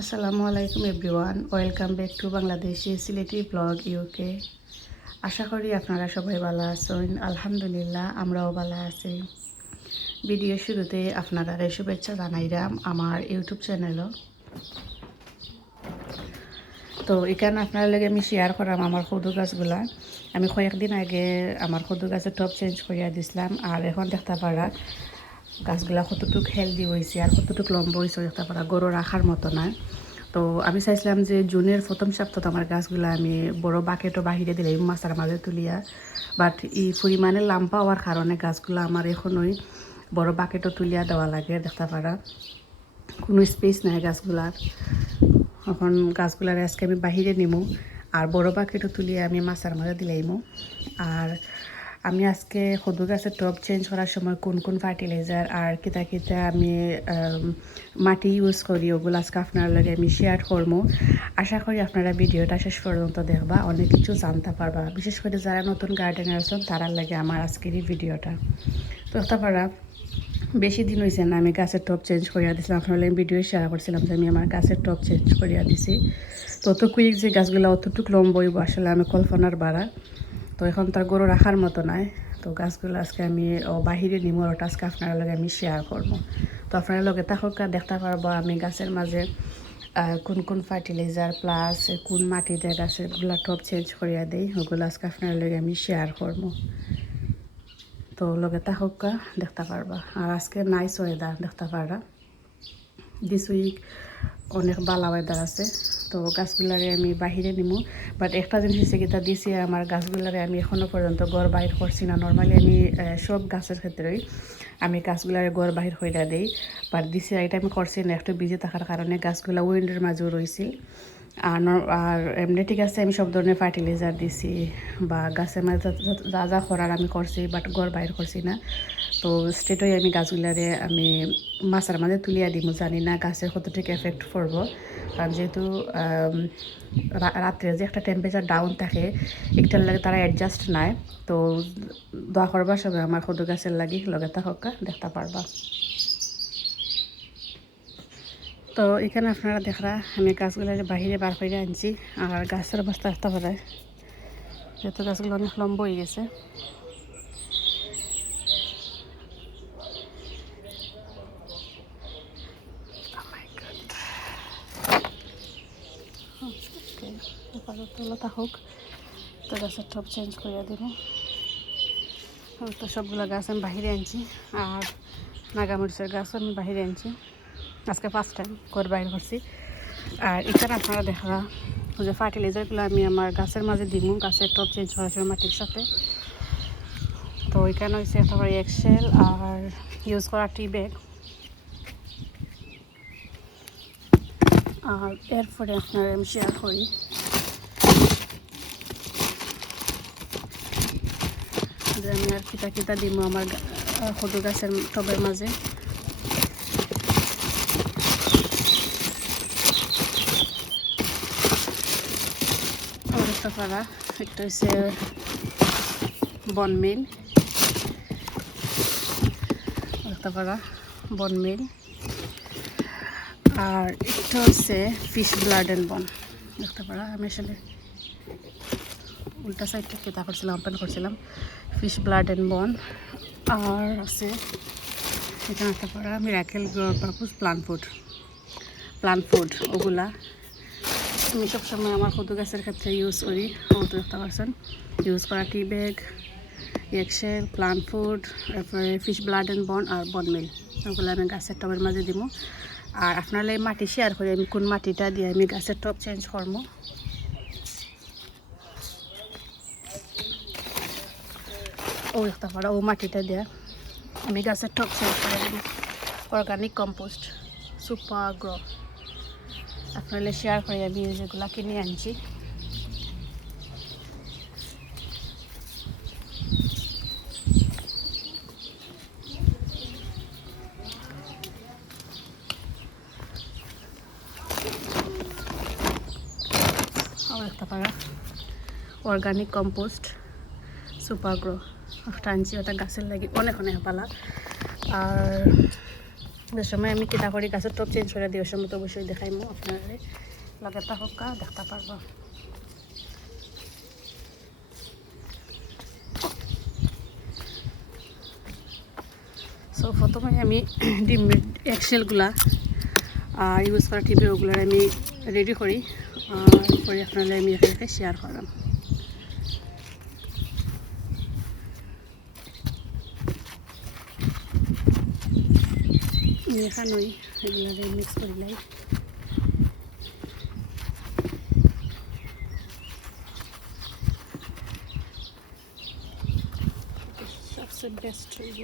আসসালামু আলাইকুম everyone, welcome back to Bangladeshi Sylheti blog UK. আশা করি আপনারা সবাই ভালো আছেন। আলহামদুলিল্লাহ আমরাও ভালো আছি। ভিডিও শুরুতে আপনারা শুভেচ্ছা জানাইলাম আমার ইউটিউব চ্যানেলও। তো এখানে আপনার লগে আমি শেয়ার করাম আমার কদু গাছগুলা। আমি কয়েকদিন আগে আমার কদু গাছের টপ চেঞ্জ করিয়া দিছিলাম, আর এখন দেখতে পারা গাছগুলা কতটুক হেলদি হয়েছে আর কতটুক লম্বা হয়েছে দেখতে পারা, গরু রাখার মতো না। তো আমি চাইছিলাম যে জুনের প্রথম সপ্তাহে আমার গাছগুলো আমি বড় বাকেটও বাহিরে দিলে মাছার মাঝে তুলিয়া, বাট এই পরিমাণে লাম্পা হওয়ার কারণে গাছগুলো আমার এখনই বড় বাকেটও তুলিয়া দেওয়া লাগে দেখতে পারা, কোনো স্পেস নাই গাছগুলার। এখন গাছগুলার আজকে আমি বাহিরে নিমু আর বড় বাকেটও তুলিয়ে আমি মাছার মাঝে দিলাইমু। আর আমি আজকে কদু গাছের টব চেঞ্জ করার সময় কোন কোন ফার্টিলাইজার আর কিতা কিতা আমি মাটি ইউজ করি ওগুলো আজকে আপনার লগে আমি শেয়ার করবো। আশা করি আপনারা ভিডিওটা শেষ পর্যন্ত দেখবা, অনেক কিছু জানতে পারবা, বিশেষ করে যারা নতুন গার্ডেনার আছেন তারার লাগে আমার আজকের এই ভিডিওটা। তো তারপরা বেশি দিন হয়েছে না আমি গাছের টপ চেঞ্জ করিয়া দিয়েছিলাম, আপনার ভিডিও শেয়ার করছিলাম যে আমি আমার গাছের টপ চেঞ্জ করিয়া দিছি। তো অত কুইক যে গাছগুলো অতটুকু লম্বইব আসলে আমি কল্পনার বাড়া। তো এখন তার গরু রাখার মতো নাই। তো গাছগুলো আজকে আমি বাহিরে নিমো, ওটা আজকে আপনার লগে আমি শেয়ার করবো। তো আপনার লগে তাহলে দেখতে পারবো আমি গাছের মাঝে কোন কোন ফার্টিলাইজার প্লাস কোন মাটিতে গাছেরগুলো টপ চেঞ্জ করিয়া দিই, ওগুলো আজকে আপনার লগে আমি শেয়ার করবো। তো লগে তাহকা দেখতে পারবা। আর আজকে নাইস ওয়েদার দেখতে পারবা, দিস উইক অনেক ভালো ওয়েদার আছে। তো গাছগুলারে আমি বাহিরে নিমু, বাট একটা জিনিস হচ্ছে কিতা দিছি আমার গাছগুলারে আমি এখনও পর্যন্ত গড় বাহির করছি না। নর্মালি আমি সব গাছের ক্ষেত্রেই আমি গাছগুলারে গড় বাহির হইয়া দিই, বাট দিছি এটা আমি করছি না, একটু বিজি থাকার কারণে গাছগুলা উইন্ডের মাঝেও রয়েছিল। আর এমনি ঠিক আছে আমি সব ধরনের ফার্টিলাইজার দিছি বা গাছের মাঝে যা যা করার আমি করছি, বাট গড় বাইর করছি না। তো স্টেটই আমি গাছগুলারে আমি মাছার মাঝে তুলিয়া দিমু, জানি না গাছের কতটুকু এফেক্ট পড়বো। কারণ যেহেতু রাত্রে যে একটা টেম্পারেচার ডাউন থাকে একটার লাগে তারা অ্যাডজাস্ট নাই। তো দোয়া করবার সবাই আমার কদু গাছের লাগি লগে থাকা দেখতে পারবা। তো এখানে আপনারা দেখরা আমি গাছগুলো বাহিরে বার করে আনছি, আর গাছের অবস্থা একটা পারে যেহেতু গাছগুলো অনেক লম্বা হয়ে গেছে। হোক তো গাছের টপ চেঞ্জ করিয়া দিব। তো সবগুলো গাছ আমি বাহিরে আনছি, আর নাগামরিচের গাছও আমি বাহিরে আনছি। আজকে ফার্স্ট টাইম ঘর বাইর করছি। আর এখানে আপনারা দেখা যে ফার্টিলাইজারগুলো আমি আমার গাছের মাঝে দিব গাছের টপ চেঞ্জ করার সময় মাটির সাথে। তো এখানে হচ্ছে একেবারে এক্সেল আর ইউজ করা টি ব্যাগ। আর এরপরে আপনারা আমি শেয়ার করি যে আমি আর কিতা কিতা দিব আমার কদু গাছের টবের মাঝে। পারা একটা হচ্ছে বনমিল, একটা পারা বনমিল, আর একটা হচ্ছে ফিশ ব্লাড অ্যান্ড বন দেখতে পারা। আমি আসলে উল্টা সাইডটা কেতা করছিলাম, ওপেন করছিলাম। ফিশ ব্লাড অ্যান্ড বন। আর আছে এখানে একটা পারা miracle growth purpose plant food ওগুলা আমি সবসময় আমার কদু গাছের ক্ষেত্রে ইউজ করি। তো দেখতে পারছেন ইউজ করা টি ব্যাগ, এক্সেল, প্লান্ট ফুড, তারপরে ফিশ ব্লাড অ্যান্ড বন আর বনমিল, ওগুলো আমি গাছের টবের মাঝে দিব। আর আপনারা এই মাটি শেয়ার করি আমি কোন মাটিটা দিয়ে আমি গাছের টব চেঞ্জ করবো। ও দেখতে পারো ও মাটিটা দিয়ে আমি গাছের টব চেঞ্জ করে দেবো। অর্গানিক কম্পোস্ট সুপার গ্রো আপনারা শেয়ার করে আমি যেগুলো কিনে আনছি। দেখতে পারা অর্গানিক কম্পোস্ট সুপার গ্রো একটা আনছি, ওটা গাছের লাগে অনেক অনেক পালা। আর যে সময় আমি কিতা করি গাছের টপ চেঞ্জ করে দিই ওই সময় তো অবশ্যই দেখাইমো আপনারা লাগাতা হোকা দেখতে পারবো। সো প্রথমে আমি ডিম এক্সেলগুলা ইউজ করা টিপে ওগুলো আমি রেডি করি করে আপনারা আমি এখানে শেয়ার করলাম। এখানেই এগুলো মিক্স করিলাই সবচেয়ে বেস্ট হইব।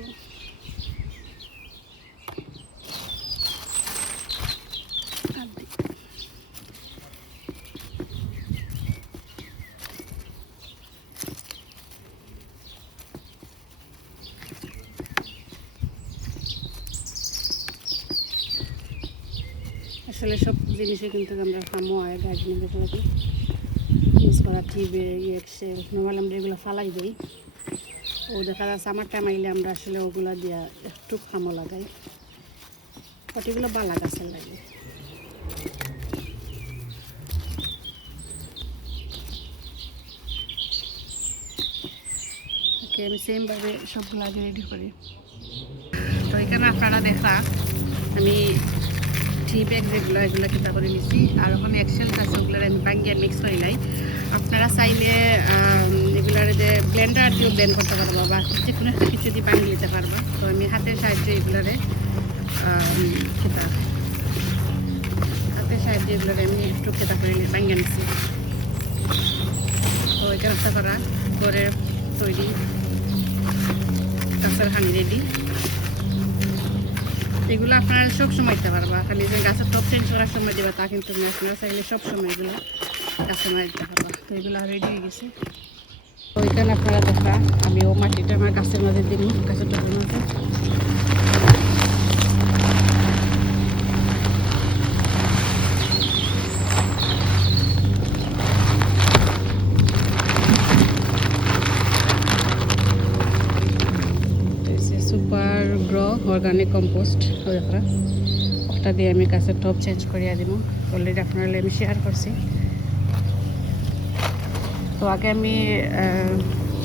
আসলে সব জিনিসই কিন্তু আমরা খামো হয় গার্ডেনিংয়ের লাগে ইউজ করা টিবে এক্সেল নর্মাল আমরা এগুলো ফালাই দিই। ও দেখা যাচ্ছে আমার টাইম আইলে আমরা আসলে ওগুলো দিয়া একটু খামো লাগাই কটিগুলো বালা গাছের লাগে। ওকে আমি সেমভাবে সবগুলো আগে রেডি করি। তো এখানে আপনারা দেখা আমি টি ব্যাগ যেগুলো এগুলো কিতা করে নিছি আর ওখানে এক্সেল আছে ওগুলো আমি ভাঙ্গিয়ে মিক্স করে লাই। আপনারা চাইলে এগুলোর যে ব্লেন্ডার দিয়েও ব্লেন্ড করতে পারবো বা যে কোনো একটা কিছু দিয়ে ভাঙিয়ে দিতে পারবো। তো আমি হাতের সাহায্যে এগুলোরে কিতা হাতের সাহায্যে এগুলোরে আমি একটু কিতা করে ভাঙিয়ে নিচ্ছি। তো এটা রাস্তা করা ঘরের তৈরি গাছের হানি রেডি। এগুলো আপনারা সব সময় দিতে পারবা, খালি যে গাছের টপ চেঞ্জ করার সময় দেবা তা কিন্তু আপনারা চাইলে সব সময় এগুলো গাছের মাঝে দিতে পারবা। তো এগুলো রেডি হয়ে গেছে। তো ওইখানে আপনারা দেখা আমি ও মাটিটা আমার গাছের মাঝে দিন গাছের টপের মাঝে। সুপার গ্রো অর্গানিক কম্পোস্ট ওটা দিয়ে আমি গাছের টপ চেঞ্জ করিয়া দিব। অলরেডি আপনারা আমি শেয়ার করছি। তো আগে আমি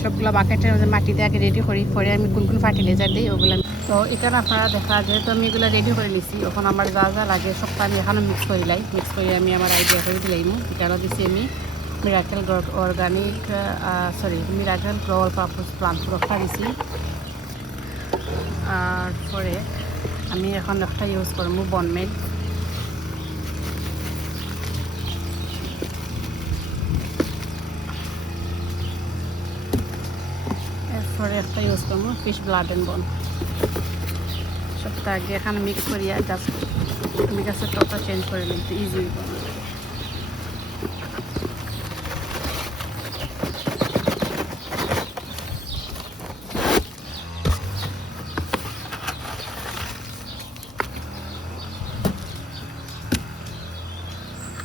সবগুলো বাকেটের মধ্যে মাটি দিয়ে আগে রেডি করি, পরে আমি কোন কোন ফার্টিলাইজার দিই ওগুলো। তো এখানে আপনারা দেখা যেহেতু আমি এগুলো রেডি করে নিছি এখন আমার যা যা লাগে সবটা আমি এখানে মিক্স করে লাই। মিক্স করে আমি আমার আইডিয়া করে দিলাইমু। এখানে দিচ্ছি আমি miracle organic miracle grow all purpose plant রক্ষা দিছি। আর পরে আমি এখন একটা ইউজ করবো বনমেড। এরপরে একটা ইউজ করবো ফিশ ব্লাড অ্যান্ড বন। সবটা আগে এখানে মিক্স করিয়া জাস্ট আমি গাছের টপটা চেঞ্জ করে নিতে ইজি হইব।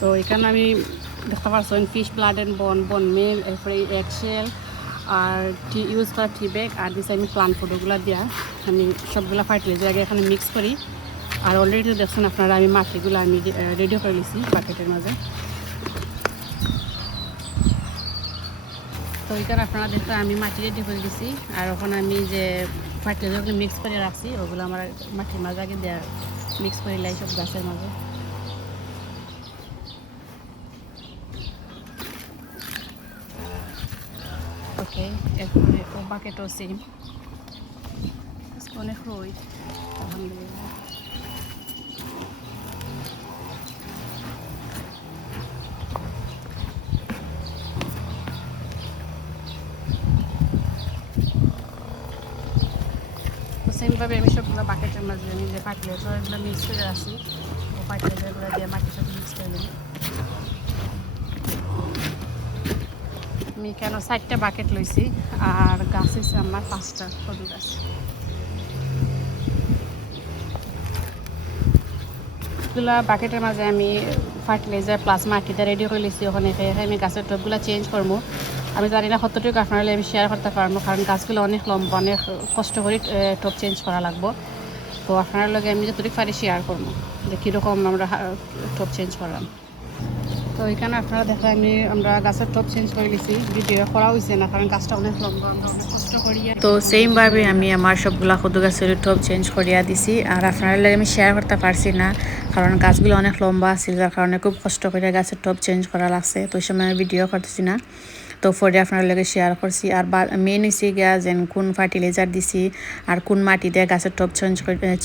তো এখানে আমি দেখতে পাচ্ছেন ফিশ ব্লাড অ্যান্ড বন মেল এরপরে এক্সেল আর ইউজ করা টি ব্যাগ আর দিচ্ছি আমি প্লান্ট ফুডগুলো দিয়া আমি সবগুলো ফার্টিলাইজার আগে এখানে মিক্স করি। আর অলরেডি দেখছেন আপনারা আমি মাটিগুলো আমি রেডি করে নিয়েছি বাকেটের মাঝে। তো এখানে আপনারা দেখতে আমি মাটি রেডি করে দিছি আর ওখানে আমি যে ফার্টিলাইজারগুলো মিক্স করে রাখছি ওগুলো আমার মাটির মাঝে আগে দেওয়া মিক্স করে লাই সব গাছের মাঝে। ওকে এরপরে ও বাকেটও সেম অনেক রোদ আলহামদুলিল্লাহ। সেমভাবে আমি সবগুলো বাকেটের মাঝে আমি যে ফার্টিলাইজারগুলো মিক্স করে রাখছি ও ফার্টিলাইজারগুলো দিয়ে মাটির সাথে মিক্স করে নেব। আমি কেন 4টা বাকেট লইছি আর গাছ হয়েছে আমার 5টা কদু গাছ। এগুলো বাকেটের মাঝে আমি ফার্টিলাইজার প্লাস মাটিটা রেডি করে লিছি। ওখানে আমি গাছের টপগুলো চেঞ্জ করবো। আমি জানি না কতটুকু আপনারা আমি শেয়ার করতে পারবো কারণ গাছগুলো অনেক লম্বা অনেক কষ্ট করে টপ চেঞ্জ করা লাগবো। তো তো আপনার লগে আমি যতটুকু পারি শেয়ার করবো যে কীরকম আমরা টপ চেঞ্জ করলাম। তো এখানে আপনারা দেখেন আমরা গাছের টপ চেঞ্জ করে গেছি, ভিডিও করা হয়েছে না কারণ গাছটা অনেক লম্বা, আমরা অনেক কষ্ট করি। তো সেমভাবে আমি আমার সবগুলা কদু গাছের টপ চেঞ্জ করিয়া দিছি। আর আপনার লাগে আমি শেয়ার করতে পারছি না কারণ গাছগুলো অনেক লম্বা আছে, যার কারণে খুব কষ্ট করে গাছের টপ চেঞ্জ করা লাগছে। তো ওই সময় আমি ভিডিও করতেছি না, তো পরে আপনার লগে শেয়ার করছি। আর মেন হয়েছে গিয়া যেন কোন ফার্টিলাইজার দিছি আর কোন মাটি দিয়ে গাছের টপ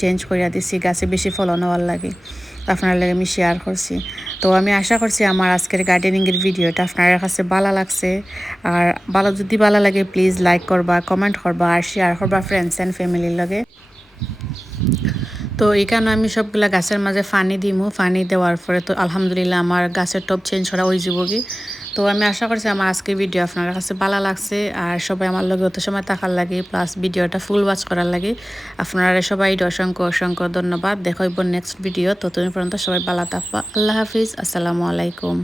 চেঞ্জ করিয়া দিছি গাছে বেশি ফলন হওয়ার লাগে, আপনার লাগে আমি শেয়ার করছি। তো আমি আশা করছি আমার আজকের গার্ডেনিংয়ের ভিডিওটা আপনার কাছে ভালো লাগছে। আর যদি ভালো লাগে প্লিজ লাইক করবা, কমেন্ট করবা আর শেয়ার করবা ফ্রেন্ডস অ্যান্ড ফ্যামিলির লগে। তো এখানে আমি সবগুলা গাছের মাঝে পানি দিমু, পানি দেওয়ার পরে তো আলহামদুলিল্লাহ আমার গাছের টপ চেঞ্জ করা হয়ে যাব কি। তো আমি আশা করছি আমার আজকের ভিডিও আপনার কাছে ভালো লাগছে আর সবাই আমার লগে অত সময় থাকার লাগে প্লাস ভিডিওটা ফুল ওয়াচ করার লাগে। আপনারা সবাই অসংখ্য অসংখ্য ধন্যবাদ। দেখা হইব নেক্সট ভিডিও। ততদিন পর্যন্ত সবাই ভালো থাকবা। আল্লাহ হাফিজ, আসসালামু আলাইকুম।